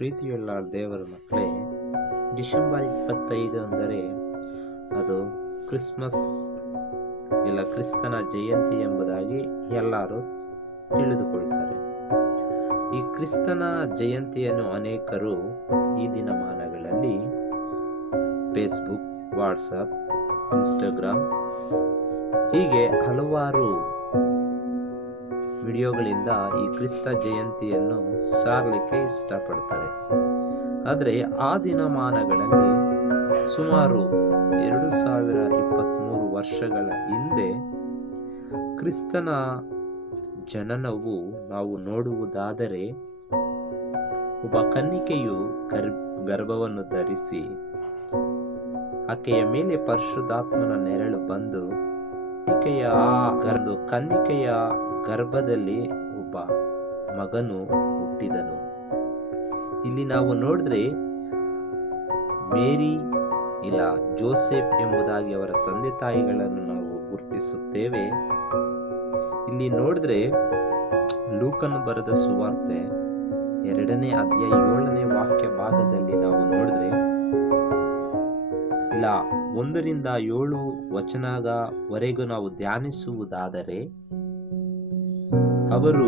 ಪ್ರೀತಿಯುಳ್ಳ ದೇವರ ಮಕ್ಕಳೇ, ಡಿಸೆಂಬರ್ 25 ಅಂದರೆ ಅದು ಕ್ರಿಸ್ಮಸ್ ಇಲ್ಲ ಕ್ರಿಸ್ತನ ಜಯಂತಿ ಎಂಬುದಾಗಿ ಎಲ್ಲರೂ ತಿಳಿದುಕೊಳ್ತಾರೆ. ಈ ಕ್ರಿಸ್ತನ ಜಯಂತಿಯನ್ನು ಅನೇಕರು ಈ ದಿನಮಾನಗಳಲ್ಲಿ ಫೇಸ್ಬುಕ್, ವಾಟ್ಸಪ್, ಇನ್ಸ್ಟಾಗ್ರಾಮ್ ಹೀಗೆ ಹಲವಾರು ವಿಡಿಯೋಗಳಿಂದ ಈ ಕ್ರಿಸ್ತ ಜಯಂತಿಯನ್ನು ಸಾರಲಿಕ್ಕೆ ಇಷ್ಟಪಡ್ತಾರೆ. ಆದರೆ ಆ ದಿನಮಾನಗಳಲ್ಲಿ ಸುಮಾರು 2023 ವರ್ಷಗಳ ಹಿಂದೆ ಕ್ರಿಸ್ತನ ಜನನವು ನಾವು ನೋಡುವುದಾದರೆ, ಒಬ್ಬ ಕನ್ನಿಕೆಯು ಗರ್ಭವನ್ನು ಧರಿಸಿ ಆಕೆಯ ಮೇಲೆ ಪರಿಶುದ್ಧಾತ್ಮನ ನೆರಳು ಬಂದು ಕನ್ನಿಕೆಯ ಗರ್ಭದಲ್ಲಿ ಒಬ್ಬ ಮಗನು ಹುಟ್ಟಿದನು. ಇಲ್ಲಿ ನಾವು ನೋಡಿದ್ರೆ ಮೇರಿ ಇಲ್ಲ ಜೋಸೆಫ್ ಎಂಬುದಾಗಿ ಅವರ ತಂದೆ ತಾಯಿಗಳನ್ನು ನಾವು ಗುರುತಿಸುತ್ತೇವೆ. ಇಲ್ಲಿ ನೋಡಿದ್ರೆ ಲೂಕನು ಬರೆದ ಸುವಾರ್ತೆ 2ನೇ ಅಧ್ಯಾಯ 7ನೇ ವಾಕ್ಯ ಭಾಗದಲ್ಲಿ ನಾವು ನೋಡಿದ್ರೆ, ಇಲ್ಲ 1ರಿಂದ 7 ವಚನದವರೆಗೂ ನಾವು ಧ್ಯಾನಿಸುವುದಾದರೆ, ಅವರು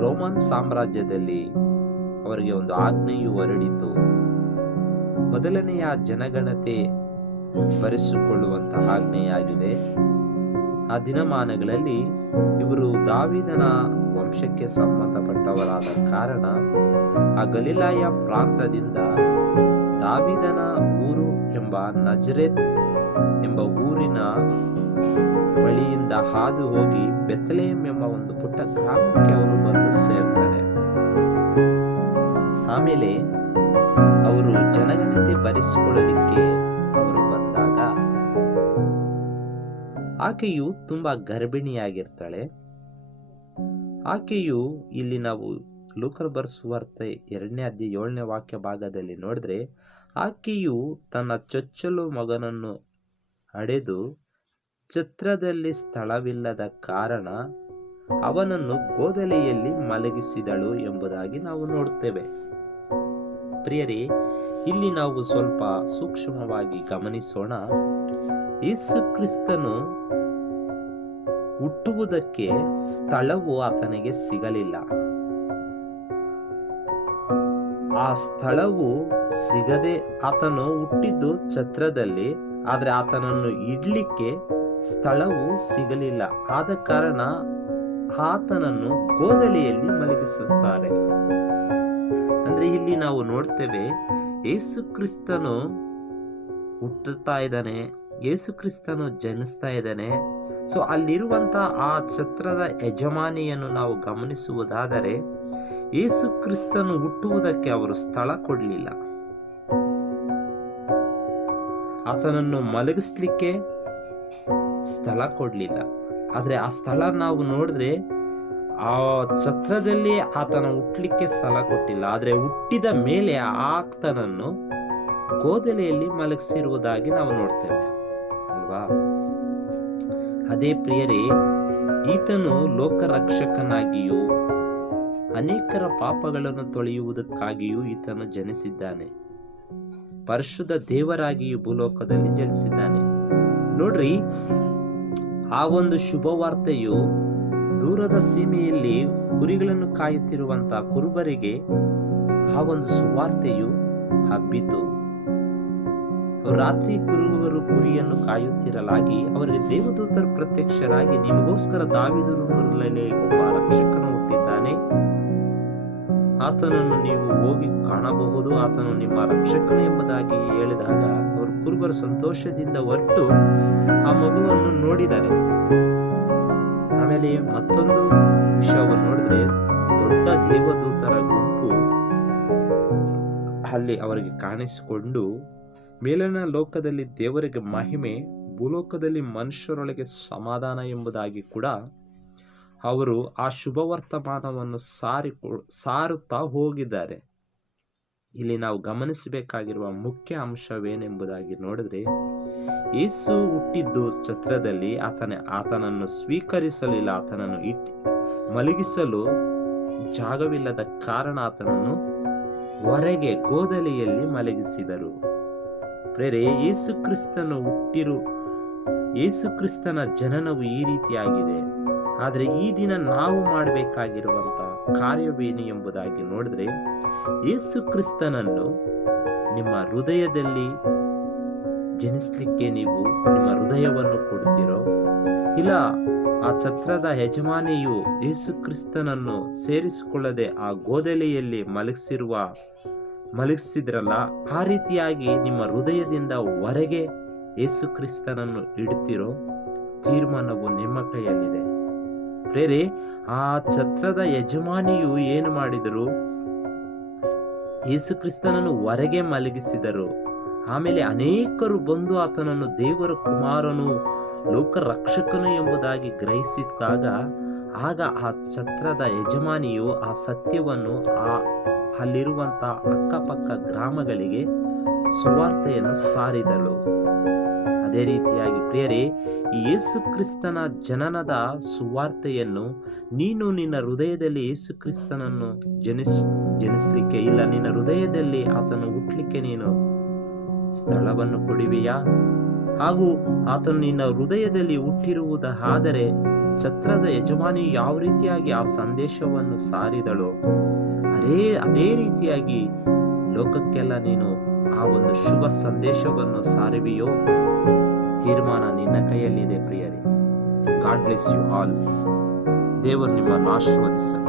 ರೋಮನ್ ಸಾಮ್ರಾಜ್ಯದಲ್ಲಿ ಅವರಿಗೆ ಒಂದು ಆಜ್ಞೆಯು ಹೊರಡಿತು. ಮೊದಲನೆಯ ಜನಗಣತಿ ಬರೆಸಿಕೊಳ್ಳುವಂತಹ ಆಜ್ಞೆಯಾಗಿದೆ. ಆ ದಿನಮಾನಗಳಲ್ಲಿ ಇವರು ದಾವೀದನ ವಂಶಕ್ಕೆ ಸಂಬಂಧಪಟ್ಟವರಾದ ಕಾರಣ ಆ ಗಲಿಲಾಯ ಪ್ರಾಂತದಿಂದ ದಾವೀದನ ಊರು ಎಂಬ ನಜರೇತ್ ಎಂಬ ಊರಿನ ಬಳಿಯಿಂದ ಹಾದು ಹೋಗಿ ಬೆತ್ಲೆಹೇಮ್ ಎಂಬ ಒಂದು ಪುಟ್ಟ ಗ್ರಾಮಕ್ಕೆ ಅವರು ಬಂದು ಸೇರ್ತಾರೆ. ಆಮೇಲೆ ಅವರು ಜನಗಣತಿ ಬರೆಸಿಕೊಳ್ಳಲಿಕ್ಕೆ ಅವರು ಬಂದಾಗ ಆಕೆಯು ತುಂಬಾ ಗರ್ಭಿಣಿಯಾಗಿರ್ತಾಳೆ. ಆಕೆಯು ಇಲ್ಲಿ ನಾವು ಲೂಕನ ಸುವಾರ್ತೆ 2ನೇ ಅಧ್ಯಾಯ 7ನೇ ವಾಕ್ಯ ಭಾಗದಲ್ಲಿ ನೋಡಿದ್ರೆ, ಆಕೆಯು ತನ್ನ ಚೊಚ್ಚಲು ಮಗನನ್ನು ಹಡೆದು ಛತ್ರದಲ್ಲಿ ಸ್ಥಳವಿಲ್ಲದ ಕಾರಣ ಅವನನ್ನು ಗೋದಲಿಯಲ್ಲಿ ಮಲಗಿಸಿದಳು ಎಂಬುದಾಗಿ ನಾವು ನೋಡ್ತೇವೆ. ಪ್ರಿಯರೇ, ಇಲ್ಲಿ ನಾವು ಸ್ವಲ್ಪ ಸೂಕ್ಷ್ಮವಾಗಿ ಗಮನಿಸೋಣ. ಯೇಸು ಕ್ರಿಸ್ತನು ಹುಟ್ಟುವುದಕ್ಕೆ ಸ್ಥಳವು ಆತನಿಗೆ ಸಿಗಲಿಲ್ಲ. ಆ ಸ್ಥಳವು ಸಿಗದೆ ಆತನು ಹುಟ್ಟಿದ್ದು ಛತ್ರದಲ್ಲಿ, ಆದ್ರೆ ಆತನನ್ನು ಇಡ್ಲಿಕ್ಕೆ ಸ್ಥಳವು ಸಿಗಲಿಲ್ಲ. ಆದ ಕಾರಣ ಆತನನ್ನು ಗೋದಲಿಯಲ್ಲಿ ಮಲಗಿಸುತ್ತಾರೆ. ಅಂದ್ರೆ ಇಲ್ಲಿ ನಾವು ನೋಡ್ತೇವೆ, ಯೇಸು ಕ್ರಿಸ್ತನು ಹುಟ್ಟುತ್ತಾ ಇದ್ದಾನೆ, ಯೇಸು ಕ್ರಿಸ್ತನು ಜನಿಸ್ತಾ ಇದ್ದಾನೆ. ಸೊ ಅಲ್ಲಿರುವಂತ ಆ ಛತ್ರದ ಯಜಮಾನಿಯನ್ನು ನಾವು ಗಮನಿಸುವುದಾದರೆ, ಯೇಸು ಕ್ರಿಸ್ತನು ಹುಟ್ಟುವುದಕ್ಕೆ ಅವರು ಸ್ಥಳ ಕೊಡಲಿಲ್ಲ. ಆತನನ್ನು ಮಲಗಿಸ್ಲಿಕ್ಕೆ ಸ್ಥಳ ಕೊಡ್ಲಿಲ್ಲ. ಆದ್ರೆ ಆ ಸ್ಥಳ ನಾವು ನೋಡಿದ್ರೆ ಆ ಛತ್ರದಲ್ಲಿ ಆತನ ಹುಟ್ಟಲಿಕ್ಕೆ ಸ್ಥಳ ಕೊಟ್ಟಿಲ್ಲ. ಆದ್ರೆ ಹುಟ್ಟಿದ ಮೇಲೆ ಆತನನ್ನು ಗೋದಲಿಯಲ್ಲಿ ಮಲಗಿಸಿರುವುದಾಗಿ ನಾವು ನೋಡ್ತೇವೆ ಅಲ್ವಾ? ಅದೇ ಪ್ರಿಯರೇ, ಈತನು ಲೋಕರಕ್ಷಕನಾಗಿಯೂ ಅನೇಕರ ಪಾಪಗಳನ್ನು ತೊಳೆಯುವುದಕ್ಕಾಗಿಯೂ ಈತನು ಜನಿಸಿದ್ದಾನೆ. ಪರಿಶುದ್ಧ ದೇವರಾಗಿಯೂ ಭೂಲೋಕದಲ್ಲಿ ಜನಿಸಿದ್ದಾನೆ. ನೋಡ್ರಿ, ಆ ಒಂದು ಶುಭವಾರ್ತೆಯು ದೂರದ ಸೀಮೆಯಲ್ಲಿ ಕುರಿಗಳನ್ನು ಕಾಯುತ್ತಿರುವಂತಹ ಕುರುಬರಿಗೆ ಆ ಒಂದು ಸುವಾರ್ತೆಯು ಹಬ್ಬಿತು. ರಾತ್ರಿ ಕುರುಬರು ಕುರಿಯನ್ನು ಕಾಯುತ್ತಿರಲಾಗಿ ಅವರಿಗೆ ದೇವದೂತರು ಪ್ರತ್ಯಕ್ಷರಾಗಿ, ನಿಮಗೋಸ್ಕರ ದಾವೀದನಲ್ಲಿ ಒಬ್ಬ ರಕ್ಷಕನು ಹುಟ್ಟಿದ್ದಾನೆ, ಆತನನ್ನು ನೀವು ಹೋಗಿ ಕಾಣಬಹುದು, ಆತನು ನಿಮ್ಮ ರಕ್ಷಕನು ಎಂಬುದಾಗಿ ಹೇಳಿದಾಗ ಅವರು ಕುರುಬರು ಸಂತೋಷದಿಂದ ಹೊರಟು ಆ ಮಗುವನ್ನು ನೋಡಿದ್ದಾರೆ. ಆಮೇಲೆ ಮತ್ತೊಂದು ವಿಷಯವನ್ನು ನೋಡಿದ್ರೆ, ದೊಡ್ಡ ದೇವದೂತರ ಗುಂಪು ಅಲ್ಲಿ ಅವರಿಗೆ ಕಾಣಿಸಿಕೊಂಡು, ಮೇಲಿನ ಲೋಕದಲ್ಲಿ ದೇವರಿಗೆ ಮಹಿಮೆ, ಭೂಲೋಕದಲ್ಲಿ ಮನುಷ್ಯರೊಳಗೆ ಸಮಾಧಾನ ಎಂಬುದಾಗಿ ಕೂಡ ಅವರು ಆ ಶುಭವರ್ತಮಾನವನ್ನು ಸಾರುತ್ತಾ ಹೋಗಿದ್ದಾರೆ. ಇಲ್ಲಿ ನಾವು ಗಮನಿಸಬೇಕಾಗಿರುವ ಮುಖ್ಯ ಅಂಶವೇನೆಂಬುದಾಗಿ ನೋಡಿದ್ರೆ, ಯೇಸು ಹುಟ್ಟಿದ್ದು ಛತ್ರದಲ್ಲಿ, ಆತನನ್ನು ಸ್ವೀಕರಿಸಲಿಲ್ಲ, ಆತನನ್ನು ಮಲಗಿಸಲು ಜಾಗವಿಲ್ಲದ ಕಾರಣ ಆತನನ್ನು ಹೊರಗೆ ಗೋದಲಿಯಲ್ಲಿ ಮಲಗಿಸಿದರು. ಪ್ರೇರೆ, ಯೇಸು ಕ್ರಿಸ್ತನ ಜನನವು ಈ ರೀತಿಯಾಗಿದೆ. ಆದರೆ ಈ ದಿನ ನಾವು ಮಾಡಬೇಕಾಗಿರುವಂತ ಕಾರ್ಯವೇನು ಎಂಬುದಾಗಿ ನೋಡಿದ್ರೆ, ಯೇಸು ಕ್ರಿಸ್ತನನ್ನು ನಿಮ್ಮ ಹೃದಯದಲ್ಲಿ ಜನಿಸ್ಲಿಕ್ಕೆ ನೀವು ನಿಮ್ಮ ಹೃದಯವನ್ನು ಕೊಡ್ತೀರೋ, ಇಲ್ಲ ಆ ಛತ್ರದ ಯಜಮಾನಿಯು ಯೇಸು ಕ್ರಿಸ್ತನನ್ನು ಸೇರಿಸಿಕೊಳ್ಳದೆ ಆ ಗೋದಲಿಯಲ್ಲಿ ಮಲಗಿಸಿದ್ರಲ್ಲ, ಆ ರೀತಿಯಾಗಿ ನಿಮ್ಮ ಹೃದಯದಿಂದ ಹೊರಗೆ ಯೇಸು ಕ್ರಿಸ್ತನನ್ನು ಇಡ್ತಿರೋ, ತೀರ್ಮಾನವು ನಿಮ್ಮ ಕೈಯಲ್ಲಿದೆ. ಪ್ರೇರೆ, ಆ ಛತ್ರದ ಯಜಮಾನಿಯು ಏನು ಮಾಡಿದರು? ಯೇಸು ಕ್ರಿಸ್ತನನ್ನು ಹೊರಗೆ ಮಲಗಿಸಿದರು. ಆಮೇಲೆ ಅನೇಕರು ಬಂದು ಆತನನ್ನು ದೇವರ ಕುಮಾರನು, ಲೋಕ ರಕ್ಷಕನು ಎಂಬುದಾಗಿ ಗ್ರಹಿಸಿದಾಗ, ಆಗ ಆ ಛತ್ರದ ಯಜಮಾನಿಯು ಆ ಸತ್ಯವನ್ನು ಅಲ್ಲಿರುವಂತ ಅಕ್ಕಪಕ್ಕ ಗ್ರಾಮಗಳಿಗೆ ಸುವಾರ್ತೆಯನ್ನು ಸಾರಿದಳು. ಅದೇ ರೀತಿಯಾಗಿ ಪ್ರಿಯರೇ, ಈ ಯೇಸು ಕ್ರಿಸ್ತನ ಜನನದ ಸುವಾರ್ತೆಯನ್ನು ನೀನು ನಿನ್ನ ಹೃದಯದಲ್ಲಿ ಯೇಸು ಕ್ರಿಸ್ತನನ್ನು ಜನಿಸ್ಲಿಕ್ಕೆ, ಇಲ್ಲ ನಿನ್ನ ಹೃದಯದಲ್ಲಿ ಆತನು ಹುಟ್ಟಲಿಕ್ಕೆ ನೀನು ಸ್ಥಳವನ್ನು ಕೊಡುವೆಯಾ? ಹಾಗೂ ಆತನು ನಿನ್ನ ಹೃದಯದಲ್ಲಿ ಹುಟ್ಟಿರುವುದಾದರೆ ಛತ್ರದ ಯಜಮಾನಿ ಯಾವ ರೀತಿಯಾಗಿ ಆ ಸಂದೇಶವನ್ನು ಸಾರಿದಳೋ ಅದೇ ರೀತಿಯಾಗಿ ಲೋಕಕ್ಕೆಲ್ಲ ನೀನು ಆ ಒಂದು ಶುಭ ಸಂದೇಶವನ್ನು ಸಾರುವೆಯೋ? ತೀರ್ಮಾನ ನಿನ್ನ ಕೈಯಲ್ಲಿದೆ ಪ್ರಿಯರೇ. God bless you all. ದೇವರು ನಿಮ್ಮನ್ನು ಆಶೀರ್ವದಿಸಲಿ.